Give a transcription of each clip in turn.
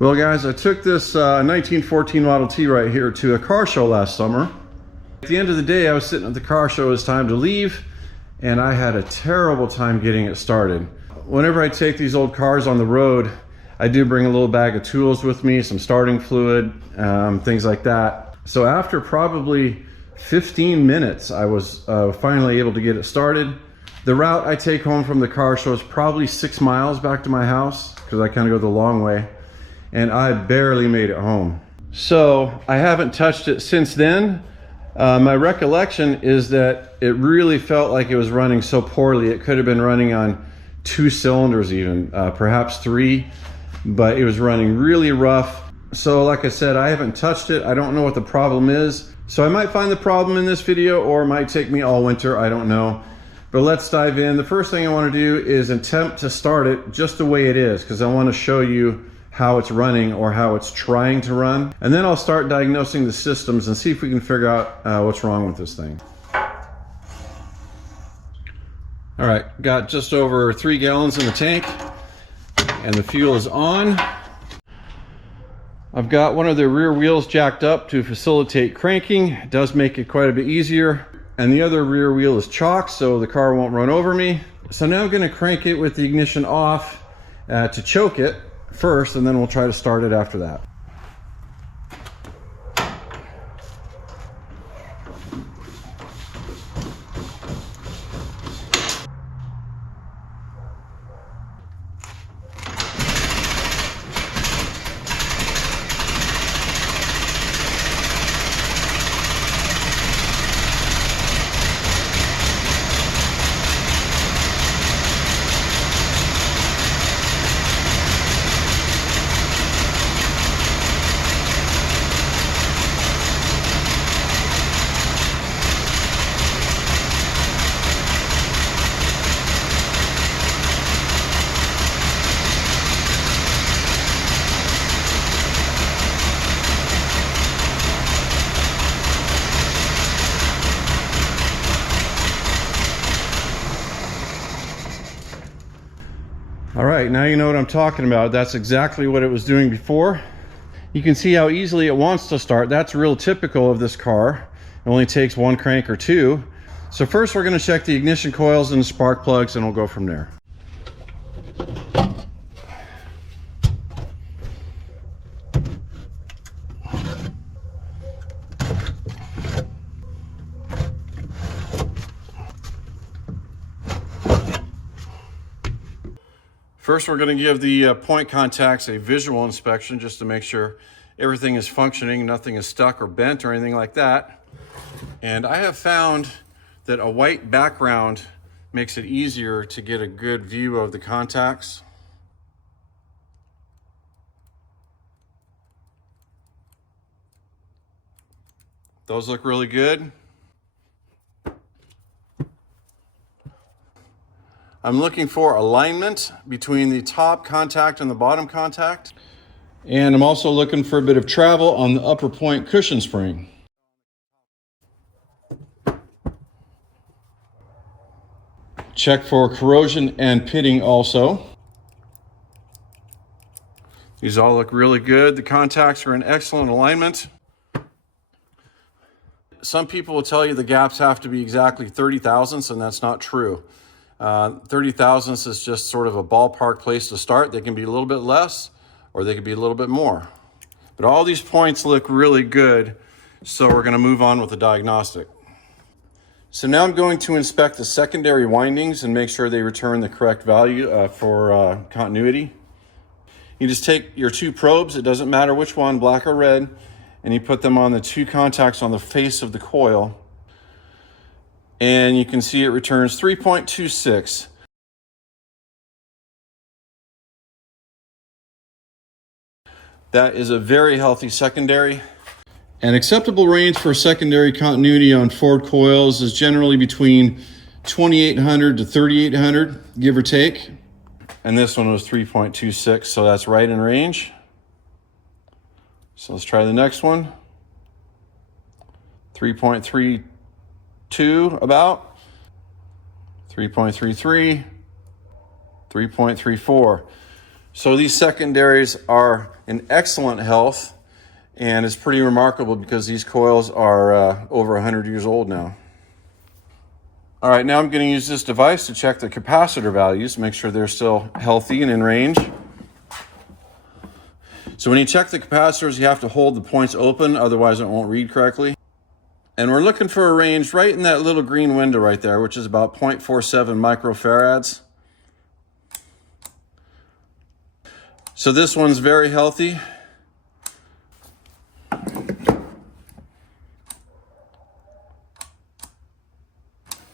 Well guys, I took this 1914 Model T right here to a car show last summer. At the end of the day, I was sitting at the car show, it was time to leave, and I had a terrible time getting it started. Whenever I take these old cars on the road, I do bring a little bag of tools with me, some starting fluid, things like that. So after probably 15 minutes, I was finally able to get it started. The route I take home from the car show is probably 6 miles back to my house, because I kind of go the long way, and I barely made it home. So I haven't touched it since then. My recollection is that it really felt like it was running so poorly. It could have been running on 2 cylinders even, perhaps 3, but it was running really rough. So like I said, I haven't touched it. I don't know what the problem is. So I might find the problem in this video, or it might take me all winter, I don't know. But let's dive in. The first thing I want to do is attempt to start it just the way it is, because I want to show you how it's running or how it's trying to run. And then I'll start diagnosing the systems and see if we can figure out what's wrong with this thing. All right, got just over 3 gallons in the tank and the fuel is on. I've got one of the rear wheels jacked up to facilitate cranking. It does make it quite a bit easier. And the other rear wheel is chocked, so the car won't run over me. So now I'm gonna crank it with the ignition off to choke it first, and then we'll try to start it after that. All right, now you know what I'm talking about. That's exactly what it was doing before. You can see how easily it wants to start. That's real typical of this car. It only takes 1 crank or 2. So first we're gonna check the ignition coils and the spark plugs, and we'll go from there. First, we're going to give the point contacts a visual inspection just to make sure everything is functioning, nothing is stuck or bent or anything like that. And I have found that a white background makes it easier to get a good view of the contacts. Those look really good. I'm looking for alignment between the top contact and the bottom contact. And I'm also looking for a bit of travel on the upper point cushion spring. Check for corrosion and pitting also. These all look really good. The contacts are in excellent alignment. Some people will tell you the gaps have to be exactly 30 thousandths, and that's not true. 30 thousandths is just sort of a ballpark place to start. They can be a little bit less, or they could be a little bit more. But all these points look really good, so we're gonna move on with the diagnostic. So now I'm going to inspect the secondary windings and make sure they return the correct value for continuity. You just take your 2 probes, it doesn't matter which one, black or red, and you put them on the 2 contacts on the face of the coil. And you can see it returns 3.26. That is a very healthy secondary. An acceptable range for secondary continuity on Ford coils is generally between 2,800 to 3,800, give or take. And this one was 3.26, so that's right in range. So let's try the next one. 3.32 about. 3.33, 3.34. So these secondaries are in excellent health, and it's pretty remarkable because these coils are over 100 years old now. All right, now I'm going to use this device to check the capacitor values, make sure they're still healthy and in range. So when you check the capacitors, you have to hold the points open, otherwise it won't read correctly. And we're looking for a range right in that little green window right there, which is about 0.47 microfarads. So this one's very healthy.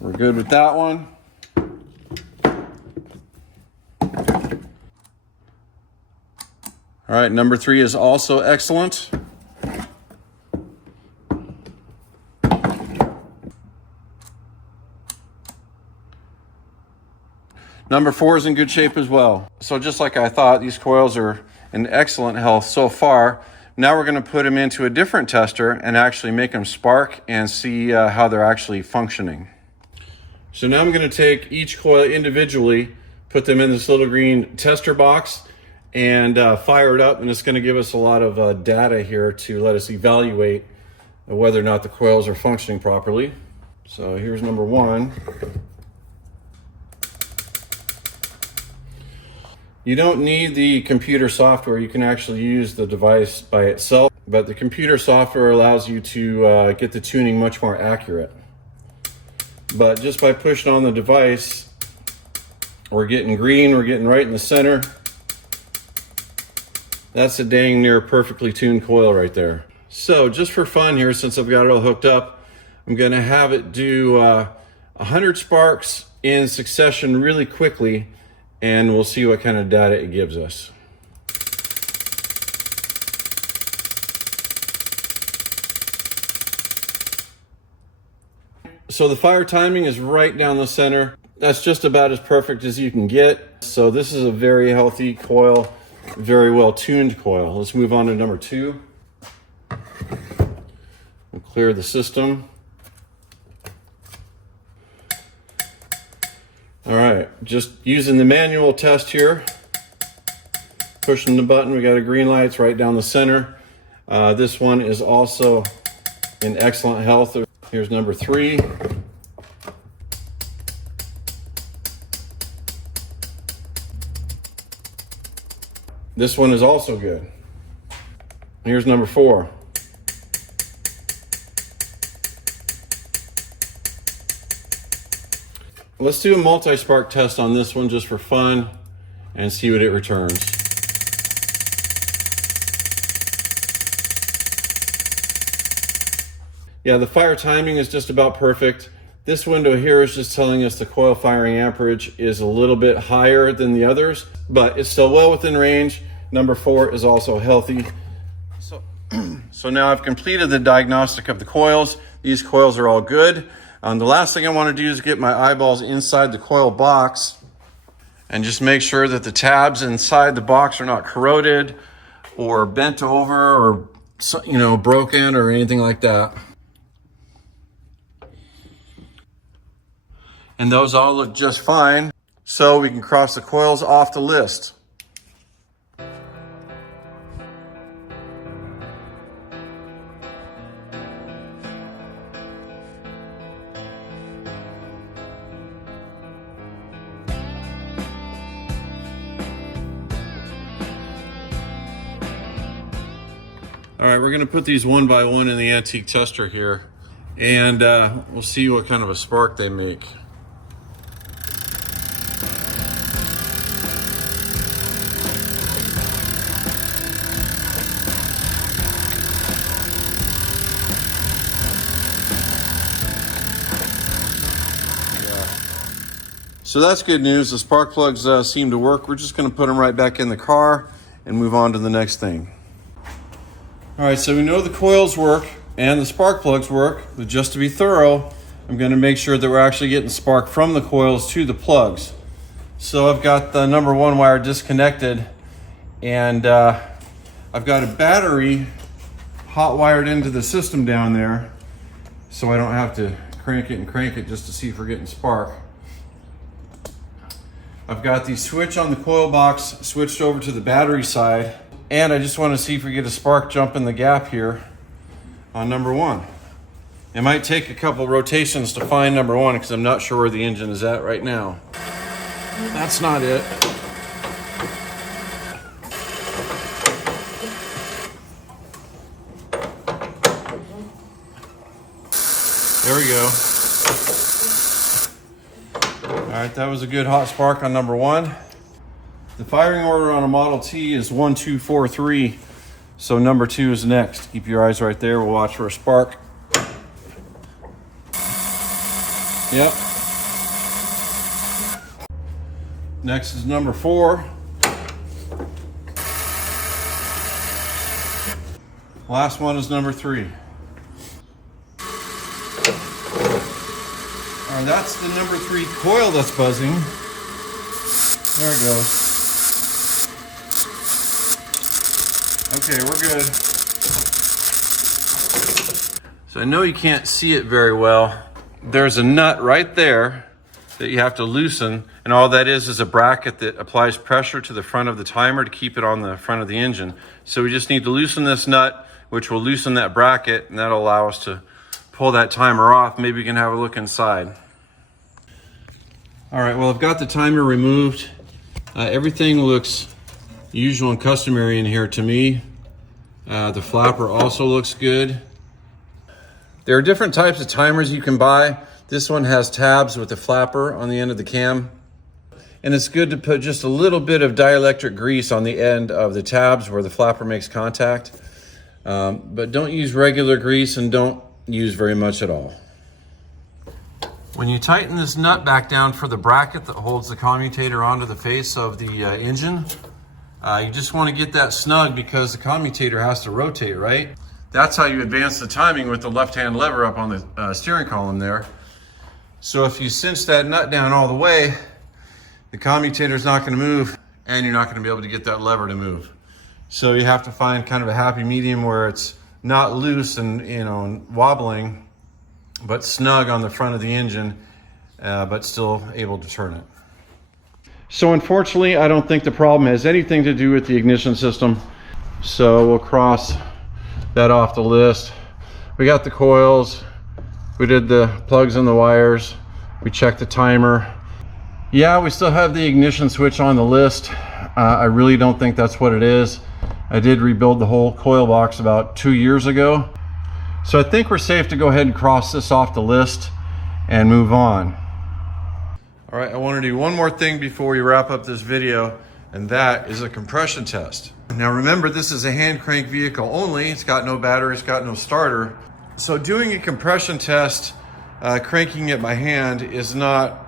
We're good with that one. All right, number 3 is also excellent. Number 4 is in good shape as well. So just like I thought, these coils are in excellent health so far. Now we're going to put them into a different tester and actually make them spark and see how they're actually functioning. So now I'm going to take each coil individually, put them in this little green tester box, and fire it up, and it's going to give us a lot of data here to let us evaluate whether or not the coils are functioning properly. So here's number 1. You don't need the computer software. You can actually use the device by itself, but the computer software allows you to get the tuning much more accurate. But just by pushing on the device, we're getting green, we're getting right in the center. That's a dang near perfectly tuned coil right there. So just for fun here, since I've got it all hooked up, I'm gonna have it do 100 sparks in succession really quickly, and we'll see what kind of data it gives us. So the fire timing is right down the center. That's just about as perfect as you can get. So this is a very healthy coil, very well tuned coil. Let's move on to number 2. We'll clear the system. All right, just using the manual test here. Pushing the button, we got a green light, it's right down the center. This one is also in excellent health. Here's number 3. This one is also good. Here's number 4. Let's do a multi-spark test on this one just for fun and see what it returns. Yeah, the fire timing is just about perfect. This window here is just telling us the coil firing amperage is a little bit higher than the others, but it's still well within range. Number 4 is also healthy. So now I've completed the diagnostic of the coils. These coils are all good. The last thing I want to do is get my eyeballs inside the coil box and just make sure that the tabs inside the box are not corroded or bent over or, broken or anything like that. And those all look just fine. So we can cross the coils off the list. All right, we're gonna put these one by one in the antique tester here, and we'll see what kind of a spark they make. So that's good news. The spark plugs seem to work. We're just gonna put them right back in the car and move on to the next thing. All right, so we know the coils work and the spark plugs work, but just to be thorough, I'm gonna make sure that we're actually getting spark from the coils to the plugs. So I've got the number 1 wire disconnected, and I've got a battery hot wired into the system down there, so I don't have to crank it and crank it just to see if we're getting spark. I've got the switch on the coil box switched over to the battery side, and I just want to see if we get a spark jump in the gap here on number 1. It might take a couple rotations to find number 1 because I'm not sure where the engine is at right now. That's not it. There we go. All right, that was a good hot spark on number 1. The firing order on a Model T is 1, 2, 4, 3. So number 2 is next. Keep your eyes right there. We'll watch for a spark. Yep. Next is number 4. Last one is number 3. All right, that's the number 3 coil that's buzzing. There it goes. Okay, we're good. So I know you can't see it very well. There's a nut right there that you have to loosen, and all that is a bracket that applies pressure to the front of the timer to keep it on the front of the engine. So we just need to loosen this nut, which will loosen that bracket, and that'll allow us to pull that timer off. Maybe we can have a look inside. All right, well, I've got the timer removed. Everything looks usual and customary in here to me. The flapper also looks good. There are different types of timers you can buy. This one has tabs with the flapper on the end of the cam. And it's good to put just a little bit of dielectric grease on the end of the tabs where the flapper makes contact. But don't use regular grease and don't use very much at all. When you tighten this nut back down for the bracket that holds the commutator onto the face of the engine, you just want to get that snug because the commutator has to rotate, right? That's how you advance the timing with the left-hand lever up on the steering column there. So if you cinch that nut down all the way, the commutator's not going to move and you're not going to be able to get that lever to move. So you have to find kind of a happy medium where it's not loose and, and wobbling, but snug on the front of the engine, but still able to turn it. So unfortunately, I don't think the problem has anything to do with the ignition system. So we'll cross that off the list. We got the coils, we did the plugs and the wires, we checked the timer. Yeah, we still have the ignition switch on the list. I really don't think that's what it is. I did rebuild the whole coil box about 2 years ago. So I think we're safe to go ahead and cross this off the list and move on. All right, I want to do one more thing before we wrap up this video, and that is a compression test. Now remember, this is a hand crank vehicle only. It's got no battery, it's got no starter. So doing a compression test, cranking it by hand is not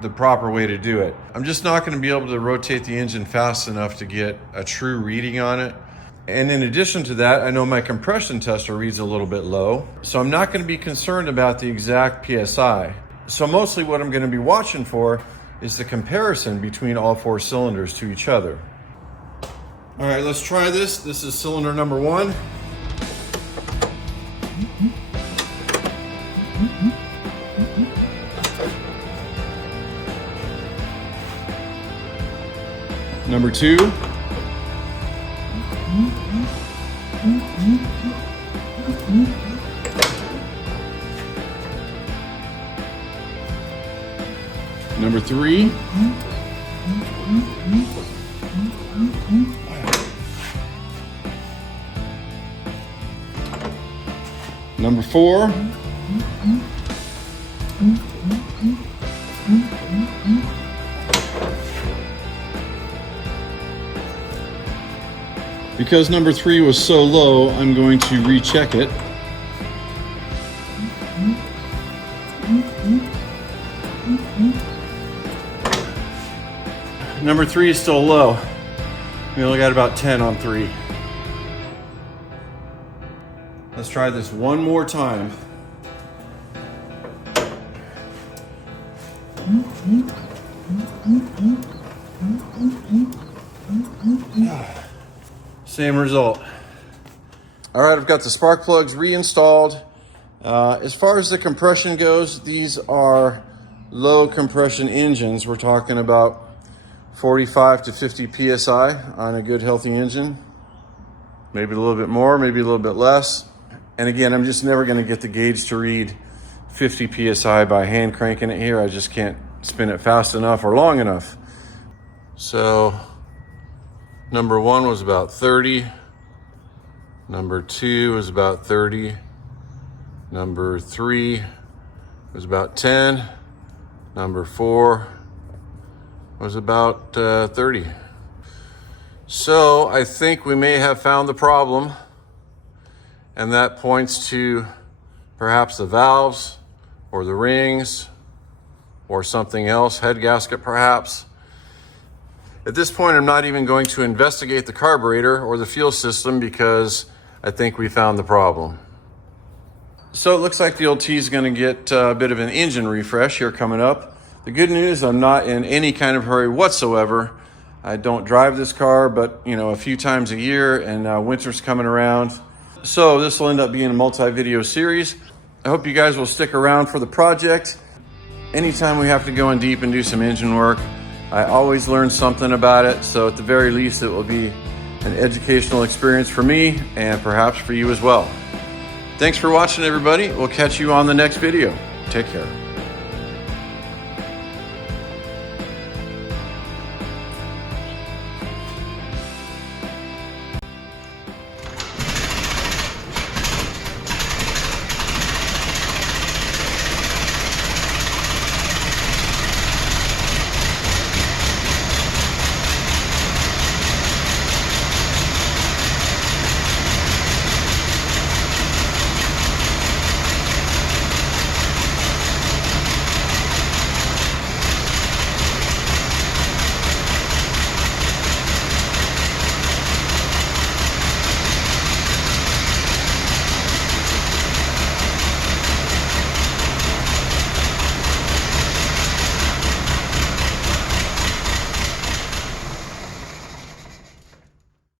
the proper way to do it. I'm just not going to be able to rotate the engine fast enough to get a true reading on it. And in addition to that, I know my compression tester reads a little bit low, so I'm not going to be concerned about the exact PSI. So mostly what I'm going to be watching for is the comparison between all 4 cylinders to each other. All right, let's try this. This is cylinder number 1. Number 2. Number 3. Number 4. Because number 3 was so low, I'm going to recheck it. Number 3 is still low. We only got about 10 on 3. Let's try this one more time. Same result. All right, I've got the spark plugs reinstalled. As far as the compression goes, these are low compression engines. We're talking about 45 to 50 PSI on a good healthy engine. Maybe a little bit more, maybe a little bit less. And again, I'm just never gonna get the gauge to read 50 PSI by hand cranking it here. I just can't spin it fast enough or long enough. So number 1 was about 30. Number 2 was about 30. Number 3 was about 10. Number 4 was about 30. So I think we may have found the problem, and that points to perhaps the valves or the rings or something else, head gasket perhaps. At this point, I'm not even going to investigate the carburetor or the fuel system because I think we found the problem. So it looks like the old T is going to get a bit of an engine refresh here coming up. The good news, I'm not in any kind of hurry whatsoever. I don't drive this car, but a few times a year, and winter's coming around. So this will end up being a multi-video series. I hope you guys will stick around for the project. Anytime we have to go in deep and do some engine work, I always learn something about it. So at the very least, it will be an educational experience for me and perhaps for you as well. Thanks for watching, everybody. We'll catch you on the next video. Take care.